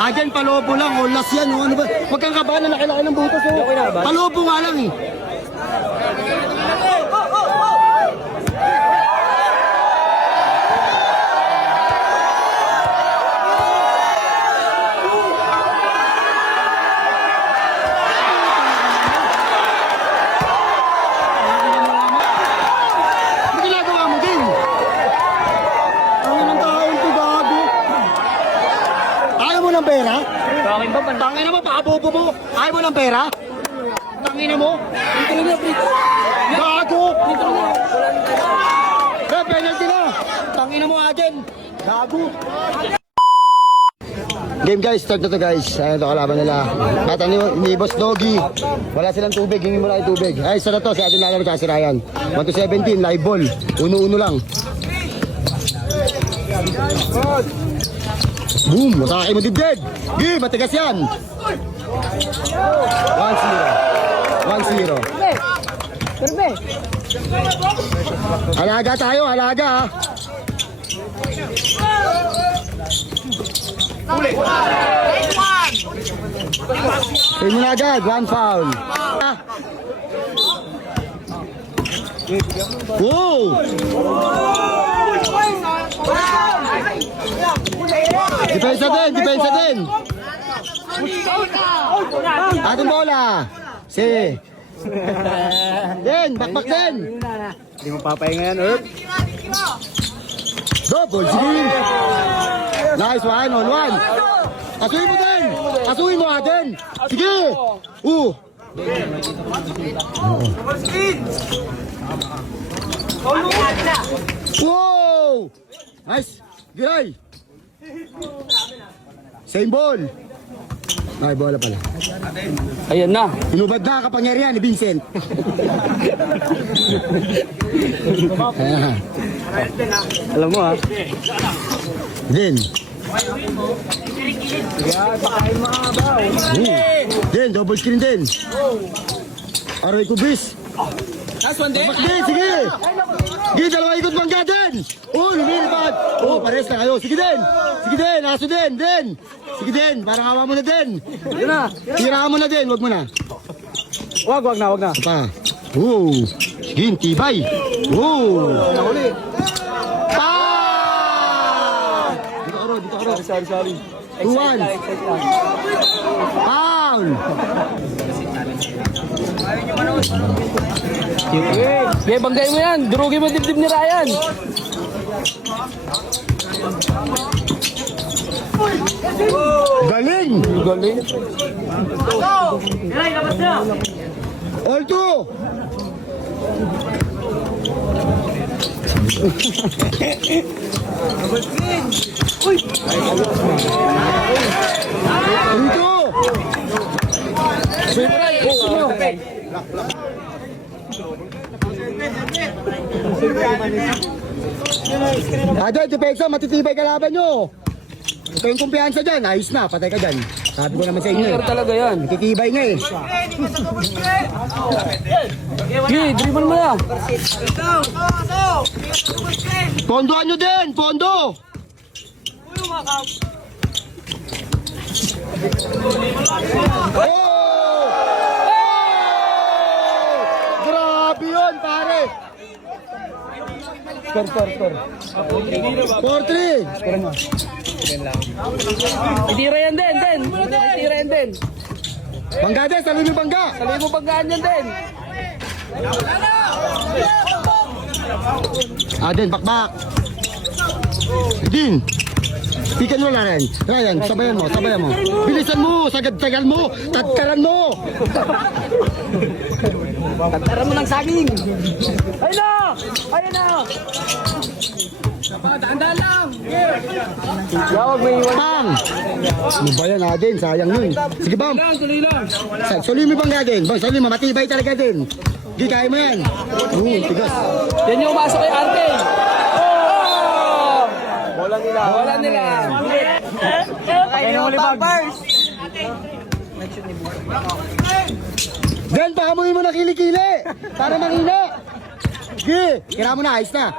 Ayan, palobo lang. O, last yan. O, ano ba? Huwag kang kabahan na laki-laki ng butas. O. Palobo nga lang eh. Pera? Tangin na mo, pakabobo mo. Ayaw mo ng pera? Tangin na mo. Gago. Penalty na. Tangin na mo atin. Gago. Game guys, start na to guys. Ayan ito kalaban nila. At ni Boss Doggy. Wala silang tubig, hingin mo lang yung tubig. Ay, isa na to, si atin lalaro sa si Ryan. 1-17, live ball. 1-1 lang. Boom! Matake mo dibdib! Gi! Matigas yan! 1-0. 1-0. Halaga tayo! Halaga ha! Pay mo na agad! 1 foul! Wow! Depensa din, depensa din. Ating bola. Si. Den, bakbak din. Hindi mo papahinga yan, Herb. Double team. Nice one on one. Asuhin mo din. Asuhin mo atin. Sige. Wow. Nice. Giray. Same ball. Ay, bola pala. Ayan na. Inubad na kapangyarihan ni Vincent. Alam mo ha. Din. Din, double screen din. Aray ko bis. Last one din. Sige. Sige, dalawa ikot bangga din. Oh, lumilipad. Oh, pares na kayo. Sige din. Sige din, aso din. Din. Sige din, parang hawa mo na din. Yun na. Tirahan mo na din, wag mo na. Wag na. Pa. Oh. Sige, tibay. Oh. Nahuli. Pa! Dito ka ro. Sorry. 2-1. Foul. Okay, banggay mo yan. Durugin mo dibdib ni Ryan. Galing. Galing. All two. Dito. Adol, depensa, matitibay kalaban nyo. Ito yung kumpiyansa dyan, ayos na, patay ka dyan. Sabi ko naman sa inyo. Pero talaga yan. Matitibay nga eh. Dribble mo na. Pondoan nyo din, pondo. Oh! Grabe yun, pare. Score. 4-3. Itira yan din. Bangga din, sabi mo bangga. Sabi mo banggaan yan din. Din, bakbak. Din. Pikan mo na rin. Ryan, sabayan mo. Bilisan mo, sagad-sagal mo, tadkaran mo. Tara mo ng saging. Ayun na. Dahan-dahan lang. Gawag may iwan. Pang! Ano ba yan, Adin? Sayang yun. Sige, Bam. Tuloy lang. Suloy mo bang Adin? Bang, suloy mo. Matibay talaga din. Hindi, kaya mo yan. Tigas. Yan yung umasok kay Arte. Bola nila. Ayun yung Pampers. Dan, pakamuhin mo na kilikili. Para manghina. Sige, kira mo na. Ayos na.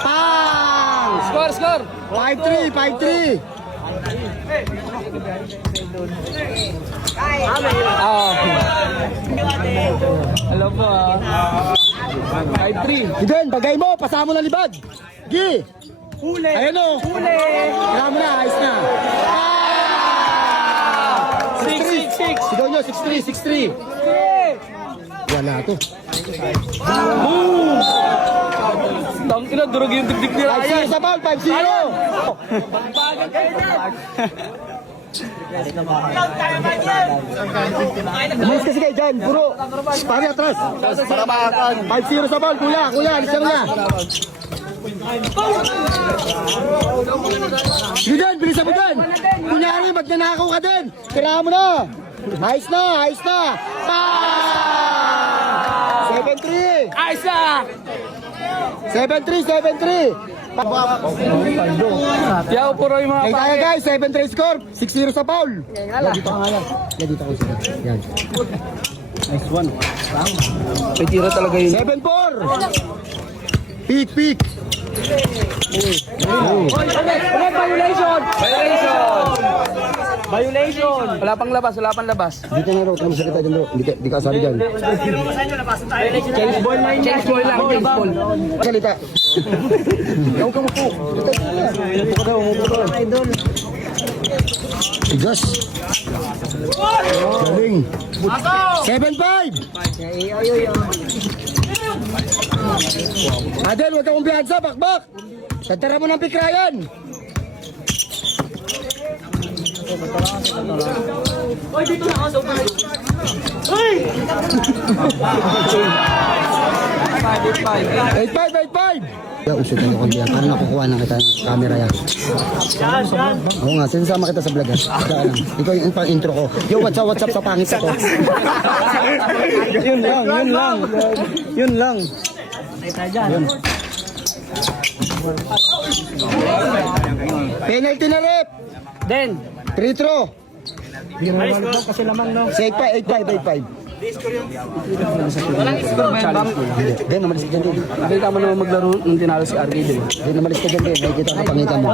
Pang! Score. 5-3. Hello po. 5-3. Eden, bagay mo, pasama mo na libag. Gi. Huli. Ayan o. Huli. Kaya mo na, ayos na. 6-6-6. Sigaw nyo, 6-3, 6-3. Wala to. Tangina, durog yung dibdib ni Ryan. 5-0 sa ball, 5-0. Umalis kasi kayo dyan, puro. Pari atras. Para maakan. 5-0 sa ball, kuya, alis ka na. Eden, bilisan mo dyan. Kunyari, magnanakaw ka din. Tirahan mo na. Ayos na. 7-3. Ayos na! 7-3. Yaw, puro yung mga Ay tayo guys, 7-3 score. 6-0 sa foul. Yan, dito ka nga yan. Yan, dito ko sila. Yan. Nice one. May tira talaga yun. 7-4. Peak. Violation! Wala pang labas. Dito na raw, kami sa kita dyan bro. Di ka asabi dyan. Change ball lang. Salita. Huwag ka mapo. Tigas. Galing. 7-5. Adel, huwag ka kumpiyansa. Bakbak. Tantara mo ng pikrayan. Eight five. Ya, usod na ako diyan. Paano nakukuha na kita ng camera yan? Oo nga, sinasama kita sa vlog. Ikaw yung pang-intro ko. Yo, what's up sa pangit ako? Yun lang. Penalty na rep. Den. Free throw. Kasi lamang no. 8-5. Walang score ba yan, Bam? Den, namalis ka dyan din. Nakita mo naman maglaro nung tinalo si RK, di ba? Den, namalis ka dyan din. Nakikita ka pangitan mo.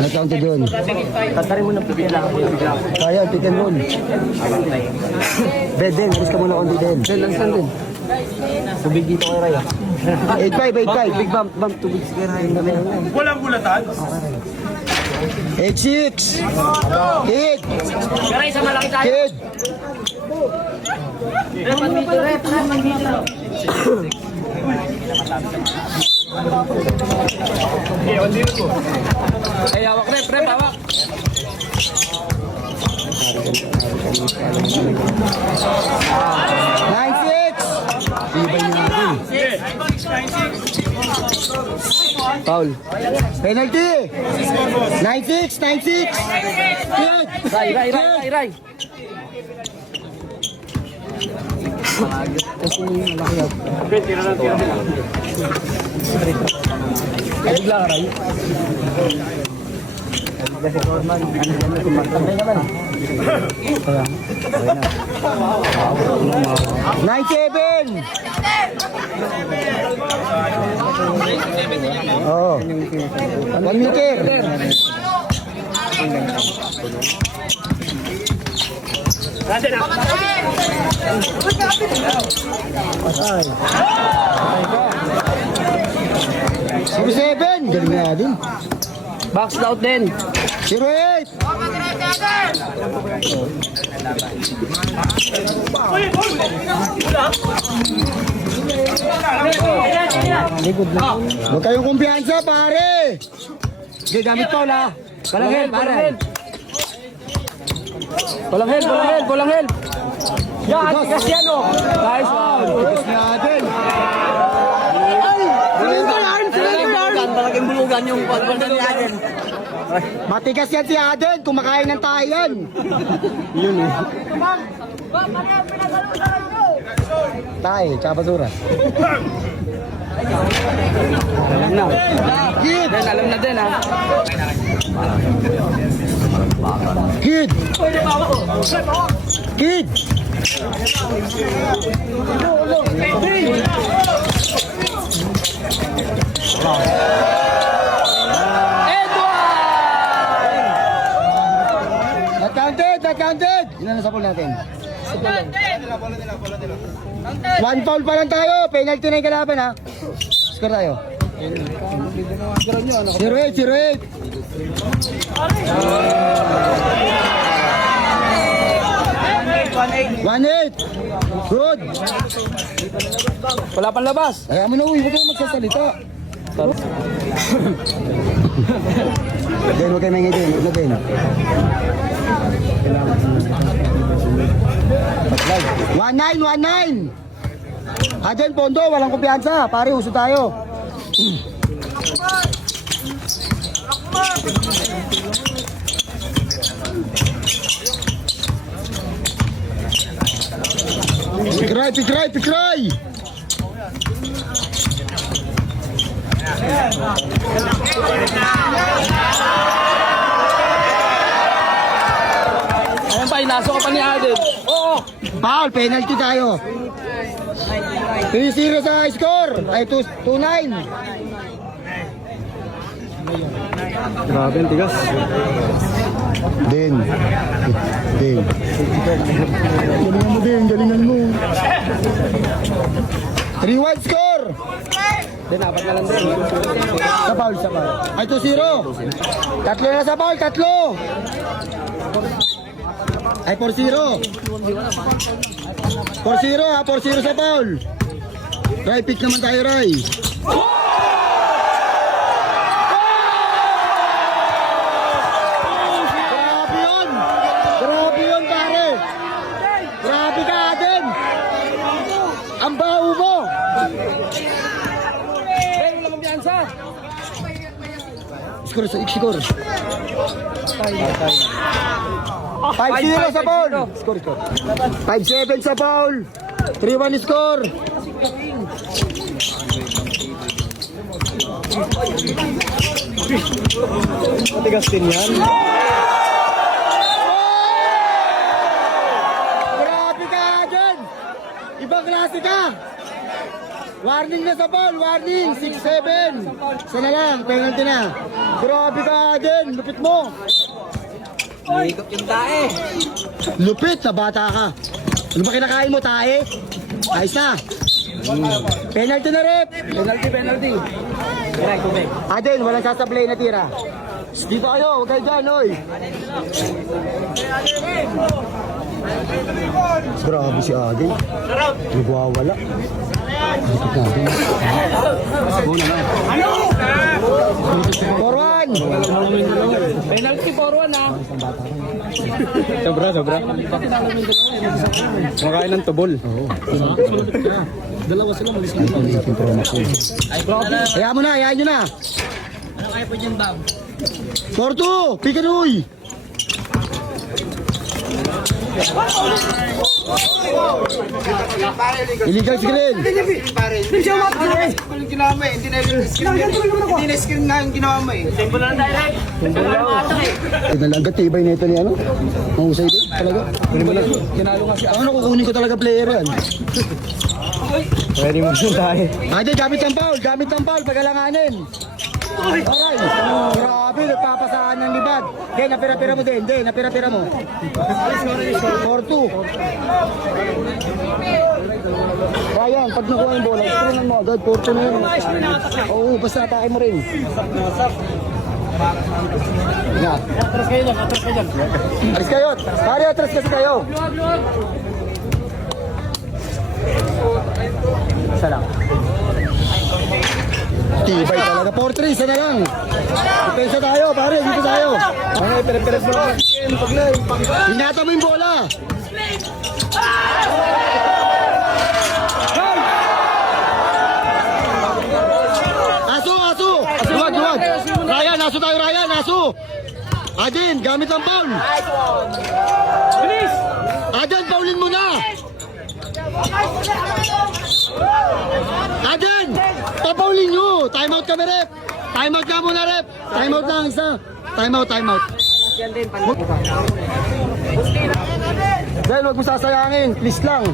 Nag-counted doon. Tatarin mo ng pipila ako. Kaya, pick and roll. Den, alis ka muna konti Den. Den, lang din. Tubig dito kay Raya. 8-5. Big bump, tubig si Raya. Walang bulatan? 8-6. Kid. Garay sa malaki tayo. Kid. Rep. Ay, hawak rep, hawak. Foul. Penalty. 9-6. Kid. Ray. Bigla ka, Ray. 9-7. Oh. 1 meter. Zero 7. Galing nga din. Box out din. 0-8. Huwag kayong kumpiyansa, pare. Gagamit ko na. Walang help, pare. Walang help. Yan, tigas yan, oh. Nice one. Tigas natin. Talagang bulugan yung pagbandan natin. Matigas yan si Aden. Kumakain ng tayan. Yun eh. Tay, tsaka basura. Alam na. Kid! Den, alam na din, ha. Kid! Kid! counted, not counted. Ilan na sa pool natin? One foul pa lang tayo. Penalty na yung kalaban ha. Score tayo. 0-8, 0-8. One eight. Good. Wala pang labas. Kaya mo na uwi, huwag kayong magsasalita. Huwag kayo maingay din, huwag na din. 1-9, 1-9. Adyan, Pondo, walang kumpiyansa. Pare, uso tayo. Pikray, pikray, pikray! Ayan pa, inaso ka pa ni Aden. Oo. Foul, penalty tayo. 3-0 sa score. Ay, 2-9. Grabe, ang tigas. Din. Galingan mo din, galingan mo. 3-1 score. Then, apat na lang din. Sa foul. Ay, 2-0. Tatlo na sa foul, tatlo. Ay, 4-0. 4-0 ha, 4-0 sa foul. Ray, pick naman tayo, Ray. Grabe yun, pare. Grabe ka, Aden. Ang baho mo. Hey, wala kumpiyansa. Score. 5-0 sa foul. Score. 5-7 sa foul. 3-1 score. Matigas din yan. Grabe ka, Aden. Ibang klase ka. Warning na sa foul. Warning. 6-7. Sana lang. Penalty na. Grabe ka, Aden. Lupit mo. Higop yung tae. Lupit na bata ka. Ano ba kinakain mo, tae? Ayos na. Penalty na, rep. Penalty. Kaya, tubig. Aden, walang sasablay na tira. Di ba kayo? Huwag kayo dyan, oy. Grabe si Aden. Nagwawala. Dikit natin. Forwan! Penalty for 1 ha. Sobra. Makain ng tubol. Dalawa sila malis na. Hayaan mo na, hayaan nyo na. Ano kaya po dyan, Bob? 4-2, Pikanuy! Illegal screen! Nalagat tibay na ito ni ano? Mahusay din talaga. Kinalo nga siya. Ano kukunin ko talaga player yan? Pwede mo siya tayo. Ate, gamit ng foul, pagalanganin. Alright. Grabe, nagpapasaan ng libag. Hindi, napira-pira mo din. Hindi, napira-pira mo. 4-2. Ryan, pag nakuha yung bola, screenan mo agad. 4-2 na yun. Oo, basta atake mo rin. Nga. Atras kayo dyan. Alis kayo. Pare, atras kasi kayo. Isa lang. Tibay talaga. 4-3, isa na lang. Depensa tayo, pare. Dito tayo. Ano, pere-pere mo lang. Paglay. Hinata mo yung bola. Aso. Duwag. Ryan, aso tayo, Ryan. Aso. Adin, gamit ang foul. Bilis! Adin, foulin mo na. Adin, papaulin nyo. Time out kami, rep. Time out ka muna, rep. Time out lang isa. Time out. Dahil huwag mo sasayangin. Please lang.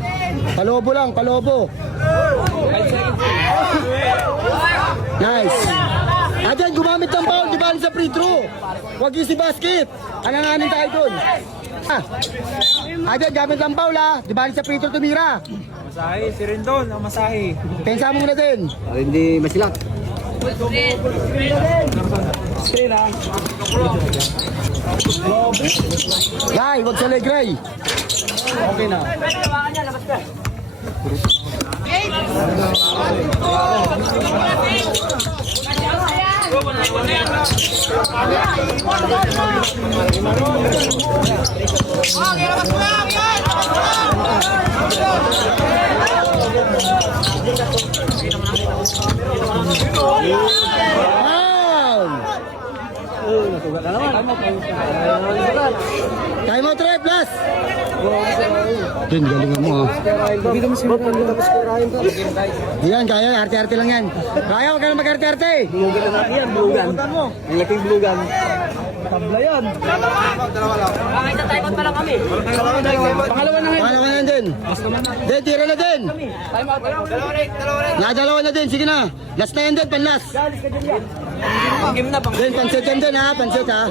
Palobo. Nice. Ayan, gumamit ng foul, di bali sa free throw. Huwag yung si basket. Alanganin tayo dun. Ayan, gamit ng foul ha. Di bali sa free throw tumira. Masahe, si Rendon ang masahe. Pensa mo muna din. Hindi masilat. Gay, huwag sa leg, Ray. Okay na. Time out, Ray, plus. Din, galingan mo ha. Yan, kaya, arte-arte lang yan. Kaya, huwag ka na mag-arte-arte. Bulugan na natin yan, bulugan. Ang laking bulugan. Tabla yan. Pangalawa na ngayon. Pangalawa na yan din. Din, tira na din. Nadalawa na din, sige na. Last na yan din, panlas. Din, pansit yan din ha, pansit ha.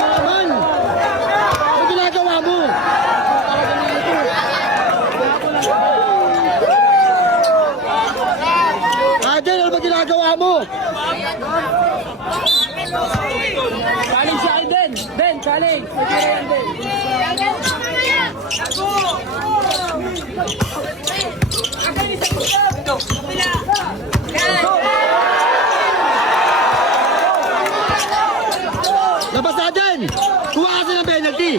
Naman, ano ginagawa mo? Adel, ano ba ginagawa mo? Challenge si Alden. Ben, challenge. Magkira yan, Ben. Labas natin! Kuha kasi ng penalty!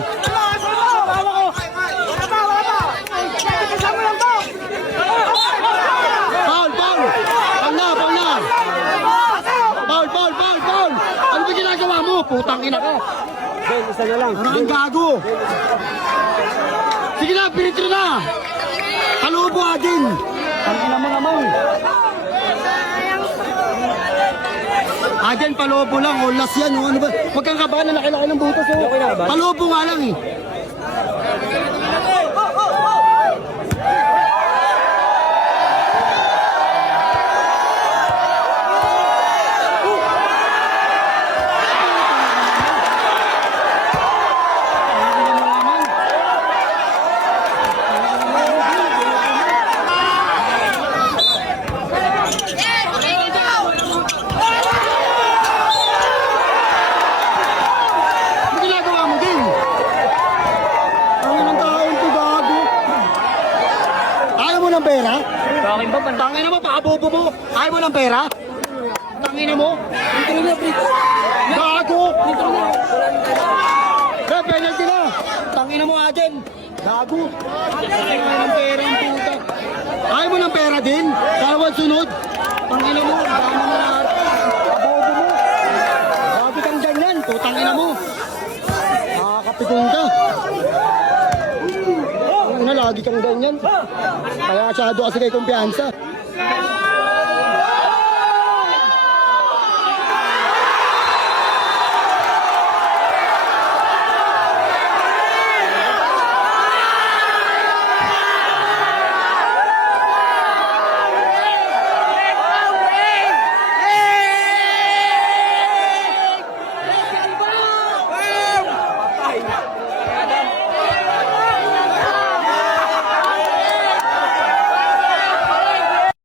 Foul! Foul! Foul na! Foul na! Foul! Foul! Foul! Foul! Ano ba ginagawa mo? Putang ina ka! Ben, isa na lang. Parang gago! Sige na! Pinitro na! Kalubo agin! Tangina mo naman! Agin, palobo lang. Olas yan. Ano ba? Huwag kang kabahan na laki-laki ng butas. Oh. Palobo nga lang eh. Ano ginagawa mo din? Ang inang taon to, gago. Ayaw mo ng pera? Bakit ba? Tangina mo, pakabobo mo. Ayaw mo ng pera? Tangina mo? Intro na, pre. Gago! Intro na. Kaya penalty na. Tangina mo atin. Gago. Ayaw ng pera ang puta. Ayaw mo ng pera din? Dalawang sunod. Tangina mo. Tama mo na. Pakabobo mo. Gago kang ganyan. Tangina mo. Nakakapitong ka. Una, lagi kang ganyan. Kaya asyado kasi kay kumpiyansa.